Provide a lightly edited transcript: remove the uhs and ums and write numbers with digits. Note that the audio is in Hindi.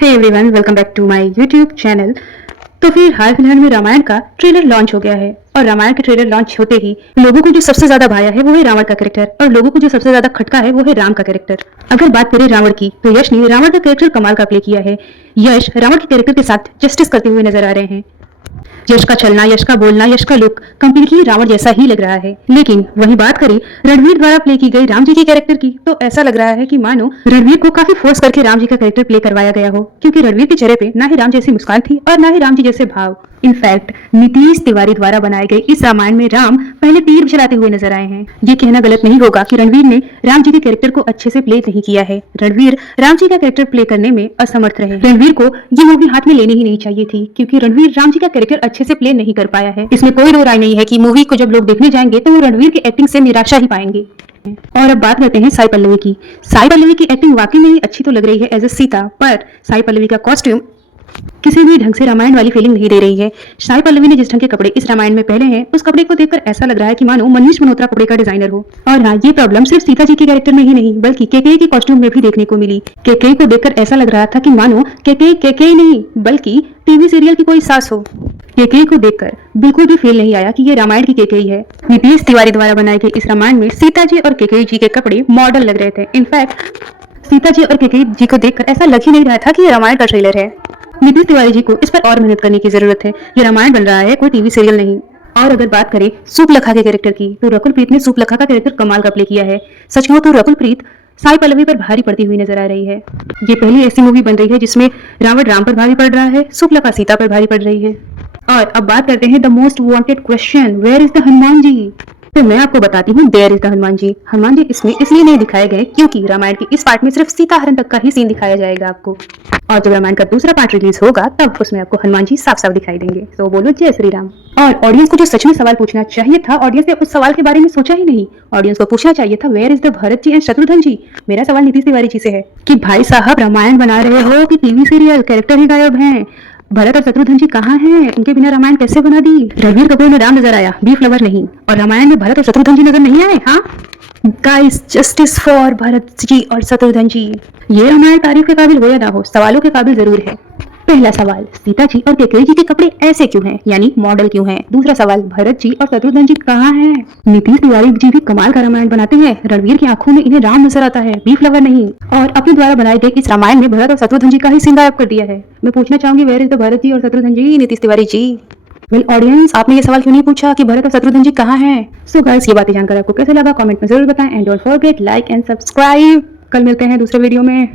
Hey everyone, welcome back to my YouTube channel. तो फिर हाल फिलहाल में रामायण का ट्रेलर लॉन्च हो गया है और रामायण के ट्रेलर लॉन्च होते ही लोगों को जो सबसे ज्यादा भाया है वो है रावण का कैरेक्टर और लोगों को जो सबसे ज्यादा खटका है वो है राम का कैरेक्टर। अगर बात करें रावण की तो यश ने रावण का कैरेक्टर कमाल का प्ले किया है। यश रावण के कैरेक्टर के साथ जस्टिस करते हुए नजर आ रहे हैं। यश का चलना, यश का बोलना, यश का लुक कंप्लीटली रावण जैसा ही लग रहा है। लेकिन वही बात करें रणवीर द्वारा प्ले की गई राम जी के कैरेक्टर की तो ऐसा लग रहा है कि मानो रणवीर को काफी फोर्स करके राम जी का कैरेक्टर प्ले करवाया गया हो, क्योंकि रणवीर के चेहरे पे ना ही राम जैसी मुस्कान थी और ना ही राम जी जैसे भाव। इनफैक्ट नीतीश तिवारी द्वारा बनाए गए इस रामायण में राम पहले तीर चलाते हुए नजर आए हैं। ये कहना गलत नहीं होगा कि रणवीर ने राम जी के कैरेक्टर को अच्छे से प्ले नहीं किया है। रणवीर राम जी का कैरेक्टर प्ले करने में असमर्थ रहे। रणवीर को ये मूवी हाथ में लेनी ही नहीं चाहिए थी, क्योंकि रणवीर राम जी का कैरेक्टर अच्छे से प्ले नहीं कर पाया है। इसमें कोई दो राय नहीं है कि मूवी को जब लोग देखने जाएंगे तो वो रणवीर की एक्टिंग से निराशा ही पाएंगे। और अब बात करते हैं साई पल्लवी की। साई पल्लवी की एक्टिंग वाकई में ही अच्छी तो लग रही है एज ए सीता, पर साई पल्लवी का कॉस्ट्यूम किसी भी ढंग से रामायण वाली फीलिंग नहीं दे रही है। साई पल्लवी ने जिस ढंग के कपड़े इस रामायण में पहने हैं उस कपड़े को देखकर ऐसा लग रहा है कि मानो मनीष मल्होत्रा कपड़े का डिजाइनर हो। और हाँ, ये प्रॉब्लम सिर्फ सीता जी के कैरेक्टर में ही नहीं बल्कि केकेई के कॉस्ट्यूम में भी देखने को मिली। केकेई को देखकर ऐसा लग रहा था कि मानो केकेई केकेई नहीं बल्कि टीवी सीरियल की कोई सास हो। केकेई को देखकर बिल्कुल भी फील नहीं आया कि ये रामायण की केकेई है। नीतीश तिवारी द्वारा बनाए गए इस रामायण में सीता जी और केकेई जी के कपड़े मॉडल लग रहे थे। इनफैक्ट सीता जी और केकेई जी को देखकर ऐसा लग ही नहीं रहा था कि ये रामायण का ट्रेलर है। नीतीश तिवारी जी को इस पर और मेहनत करने की जरूरत है। ये रामायण बन रहा है, कोई टीवी सीरियल नहीं। और अगर बात करें सुपलखा के कैरेक्टर की तो रकुल प्रीत ने सुपलखा का कैरेक्टर कमाल का प्ले किया है। सच कहूं तो रकुल प्रीत साई पल्लवी पर भारी पड़ती हुई नजर आ रही है। ये पहली ऐसी मूवी बन रही है जिसमें रावण राम पर भारी पड़ रहा है, सुपलखा सीता पर भारी पड़ रही है। और अब बात करते हैं the most wanted question, where is the Hanuman ji. तो मैं आपको बताती हूँ there is the Hanuman ji. Hanuman ji इसमें इसलिए नहीं दिखाए गए क्योंकि रामायण के इस पार्ट में सिर्फ सीता हरण तक का ही सीन दिखाया जाएगा आपको, और जब रामायण का दूसरा पार्ट रिलीज होगा तब उसमें आपको हनुमान जी साफ साफ दिखाई देंगे। तो बोलो जय श्री राम। और ऑडियंस को जो सच में सवाल पूछना चाहिए था, ऑडियंस ने उस सवाल के बारे में सोचा ही नहीं। ऑडियंस को पूछना चाहिए था where is the Bharat ji and Shatrughan ji. मेरा सवाल नीतीश तिवारी जी से है कि भाई साहब रामायण बना रहे हो कि टीवी सीरियल, कैरेक्टर ही गायब हैं। भरत और शत्रुघ्न जी कहाँ हैं? उनके बिना रामायण कैसे बना दी? रणवीर कपूर में राम नजर आया, बीफ लवर नहीं, और रामायण में भरत और शत्रुघ्न जी नजर नहीं आए। हाँ guys, justice for Bharat ji और शत्रुघ्न जी। ये रामायण तारीफ के काबिल हो या ना हो, सवालों के काबिल जरूर है। पहला सवाल, सीता जी और केकेई जी के कपड़े ऐसे क्यों हैं, यानी मॉडल क्यों हैं? दूसरा सवाल, भरत जी और शत्रुघ्न जी कहाँ हैं? नीतीश तिवारी जी भी कमाल का रामायण बनाते हैं। रणवीर की आंखों में इन्हें राम नजर आता है, बीफ लवर नहीं। और अपने द्वारा बनाए गए इस रामायण में भरत और शत्रुघ्न जी का ही सीन गायब कर दिया है। मैं पूछना चाहूंगी वेयर इज द भरत जी और शत्रुघ्न जी, नीतीश तिवारी जी। वेल ऑडियंस, आपने ये सवाल क्यों नहीं पूछा कि भरत और शत्रुघ्न जी कहाँ हैं? सो गाइस, ये बातें जानकर आपको कैसे लगा कमेंट में जरूर बताएं and don't forget like and subscribe. कल मिलते हैं दूसरे वीडियो में।